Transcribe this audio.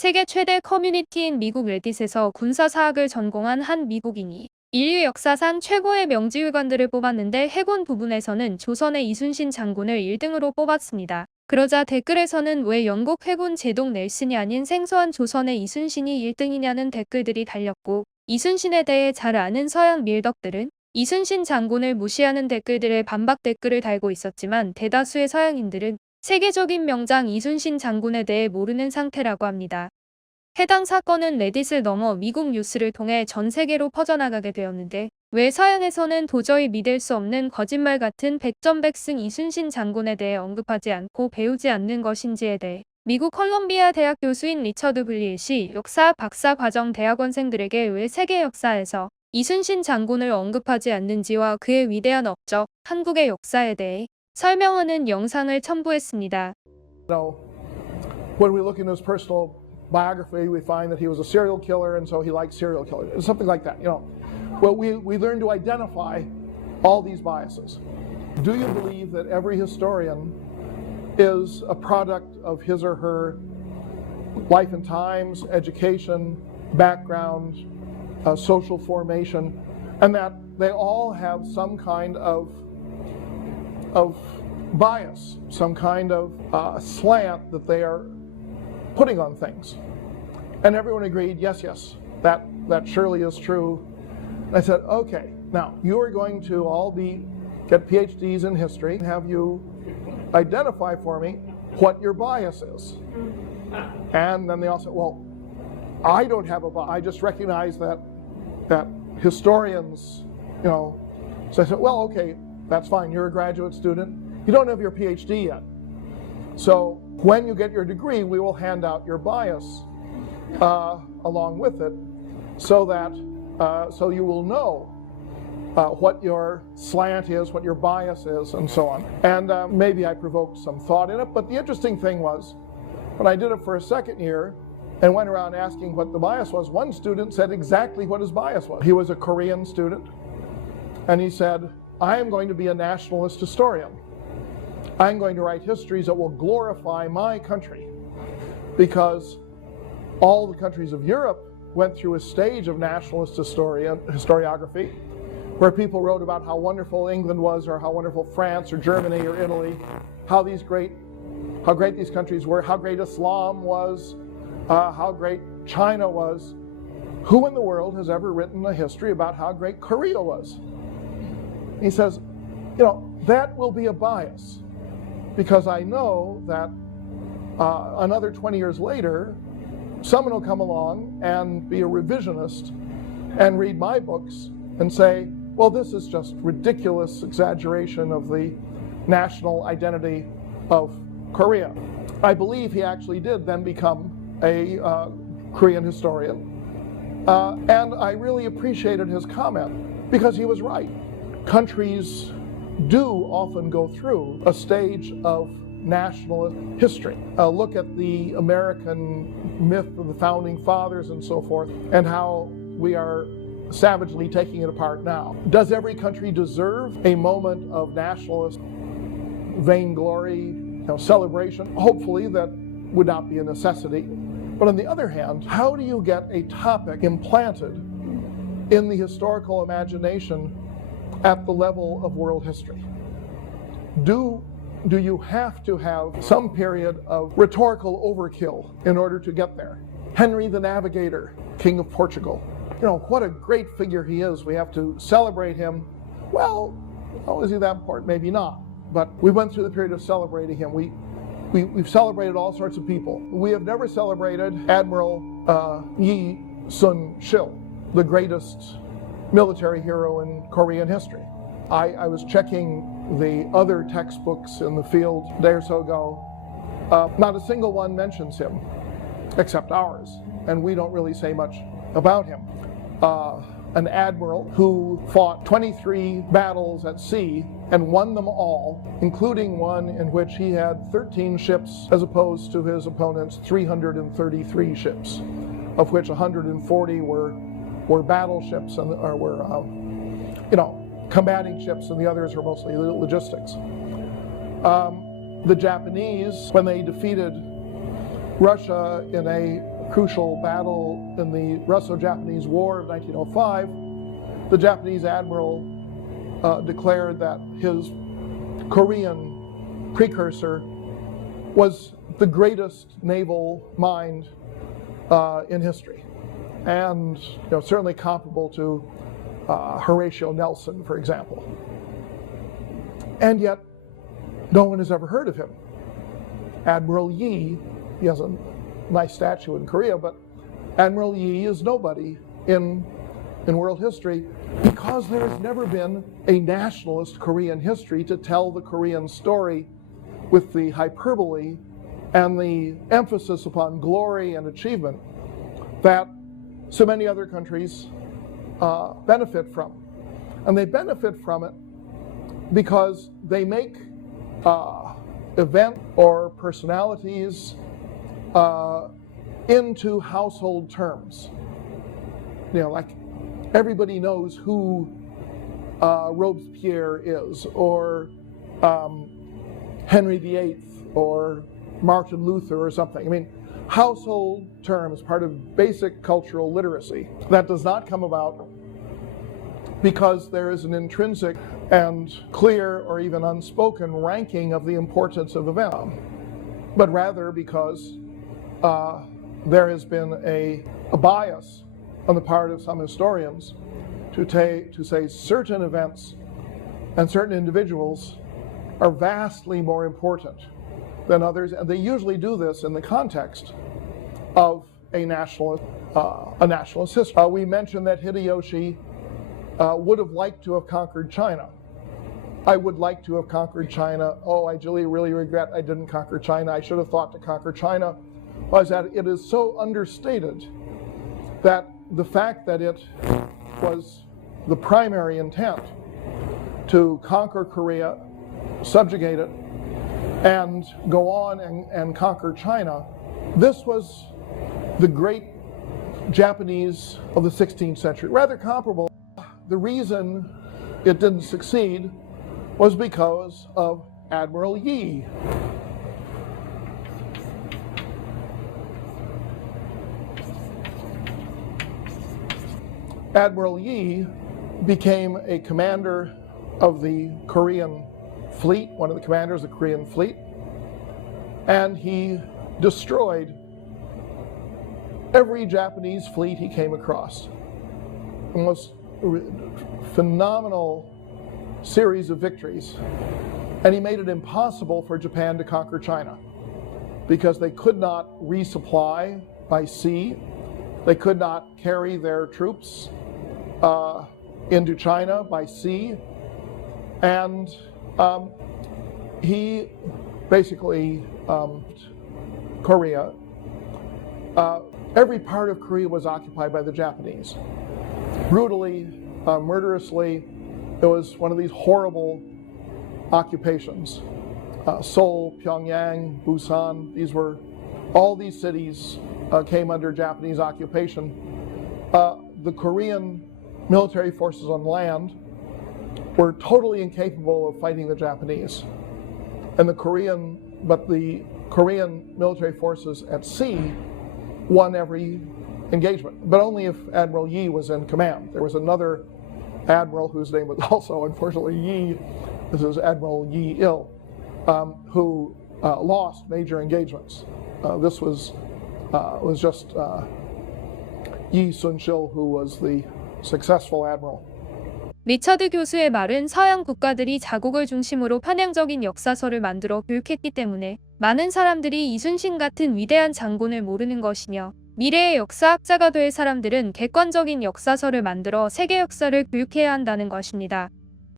세계 최대 커뮤니티인 미국 레딧에서 군사사학을 전공한 한 미국인이 인류 역사상 최고의 명지휘관들을 뽑았는데 해군 부분에서는 조선의 이순신 장군을 1등으로 뽑았습니다. 그러자 댓글에서는 왜 영국 해군 제독 넬슨이 아닌 생소한 조선의 이순신이 1등이냐는 댓글들이 달렸고, 이순신에 대해 잘 아는 서양 밀덕들은 이순신 장군을 무시하는 댓글들에 반박 댓글을 달고 있었지만 대다수의 서양인들은 세계적인 명장 이순신 장군에 대해 모르는 상태라고 합니다. 해당 사건은 레딧을 넘어 미국 뉴스를 통해 전 세계로 퍼져나가게 되었는데, 왜 서양에서는 도저히 믿을 수 없는 거짓말 같은 백전백승 이순신 장군에 대해 언급하지 않고 배우지 않는 것인지에 대해 미국 컬럼비아 대학 교수인 리처드 블리엣이 역사 박사 과정 대학원생들에게 왜 세계 역사에서 이순신 장군을 언급하지 않는지와 그의 위대한 업적, 한국의 역사에 대해 설명하는 영상을 첨부했습니다. When we look into his personal biography, we find that he was a serial killer, and so he liked serial killers, something like that. Well, we learn to identify all these biases. Do you believe that every historian is a product of his or her life and times, education, background, social formation, and that they all have some kind of bias, some kind of slant that they are putting on things? And everyone agreed, yes, that surely is true. And I said, okay, now you are going to all get PhDs in history. Have you identify for me what your bias is? And then they all said, well, I don't have a bias. I just recognize that historians, So I said, well, okay, that's fine. You're a graduate student. You don't have your PhD yet. So when you get your degree, we will hand out your bias along with it, so that so you will know what your slant is, what your bias is, and so on. And maybe I provoked some thought in it, but the interesting thing was, when I did it for a second year and went around asking what the bias was, one student said exactly what his bias was. He was a Korean student, and he said, I am going to be a nationalist historian. I'm going to write histories that will glorify my country, because all the countries of Europe went through a stage of nationalist historiography, where people wrote about how wonderful England was, or how wonderful France, or Germany, or Italy, how great these countries were, how great Islam was, how great China was. Who in the world has ever written a history about how great Korea was? He says, that will be a bias, because I know that another 20 years later, someone will come along and be a revisionist and read my books and say, well, this is just ridiculous exaggeration of the national identity of Korea. I believe he actually did then become a Korean historian. And I really appreciated his comment, because he was right. Countries do often go through a stage of nationalist history. Look at the American myth of the founding fathers and so forth, and how we are savagely taking it apart now. Does every country deserve a moment of nationalist vainglory, celebration? Hopefully that would not be a necessity. But on the other hand, how do you get a topic implanted in the historical imagination at the level of world history? Do you have to have some period of rhetorical overkill in order to get there? Henry the Navigator, King of Portugal. What a great figure he is. We have to celebrate him. Well, is he that important? Maybe not. But we went through the period of celebrating him. We've celebrated all sorts of people. We have never celebrated Admiral Yi Sun-shil, the greatest military hero in Korean history. I was checking the other textbooks in the field a day or so ago. Not a single one mentions him, except ours, and we don't really say much about him. An admiral who fought 23 battles at sea and won them all, including one in which he had 13 ships as opposed to his opponent's 333 ships, of which 140 were battleships and were combating ships, and the others were mostly logistics. The Japanese, when they defeated Russia in a crucial battle in the Russo-Japanese War of 1905, the Japanese admiral declared that his Korean precursor was the greatest naval mind in history, and certainly comparable to Horatio Nelson, for example. And yet, no one has ever heard of him. Admiral Yi, he has a nice statue in Korea, but Admiral Yi is nobody in world history because there has never been a nationalist Korean history to tell the Korean story with the hyperbole and the emphasis upon glory and achievement that so many other countries benefit from. And they benefit from it because they make event or personalities into household terms. Like everybody knows who Robespiere is, or Henry VIII, or Martin Luther, or something. I mean, household terms, part of basic cultural literacy. That does not come about because there is an intrinsic and clear or even unspoken ranking of the importance of events, but rather because there has been a bias on the part of some historians to say certain events and certain individuals are vastly more important than others, and they usually do this in the context of a nationalist history. We mentioned that Hideyoshi would have liked to have conquered China. I would like to have conquered China. Oh, I really regret I didn't conquer China. I should have thought to conquer China. Was that it is so understated that the fact that it was the primary intent to conquer Korea, subjugate it, and go on and conquer China, this was the great Japanese of the 16th century, rather comparable. The reason it didn't succeed was because of Admiral Yi. Admiral Yi became a commander of the Korean fleet, one of the commanders of the Korean fleet, and he destroyed every Japanese fleet he came across. The most phenomenal series of victories. And he made it impossible for Japan to conquer China because they could not resupply by sea. They could not carry their troops into China by sea. And he basically, Korea, every part of Korea was occupied by the Japanese. Brutally, murderously. It was one of these horrible occupations. Seoul, Pyongyang, Busan, all these cities came under Japanese occupation. The Korean military forces on land were totally incapable of fighting the Japanese. And the Korean military forces at sea won every engagement, but only if Admiral Yi was in command. There was another admiral whose name was also, unfortunately, Yi. This is Admiral Yi Il, who lost major engagements. This was just Yi Sun-shil, who was the successful admiral. 리처드 교수의 말은 서양 국가들이 자국을 중심으로 편향적인 역사서를 만들어 교육했기 때문에 많은 사람들이 이순신 같은 위대한 장군을 모르는 것이며, 미래의 역사학자가 될 사람들은 객관적인 역사서를 만들어 세계 역사를 교육해야 한다는 것입니다.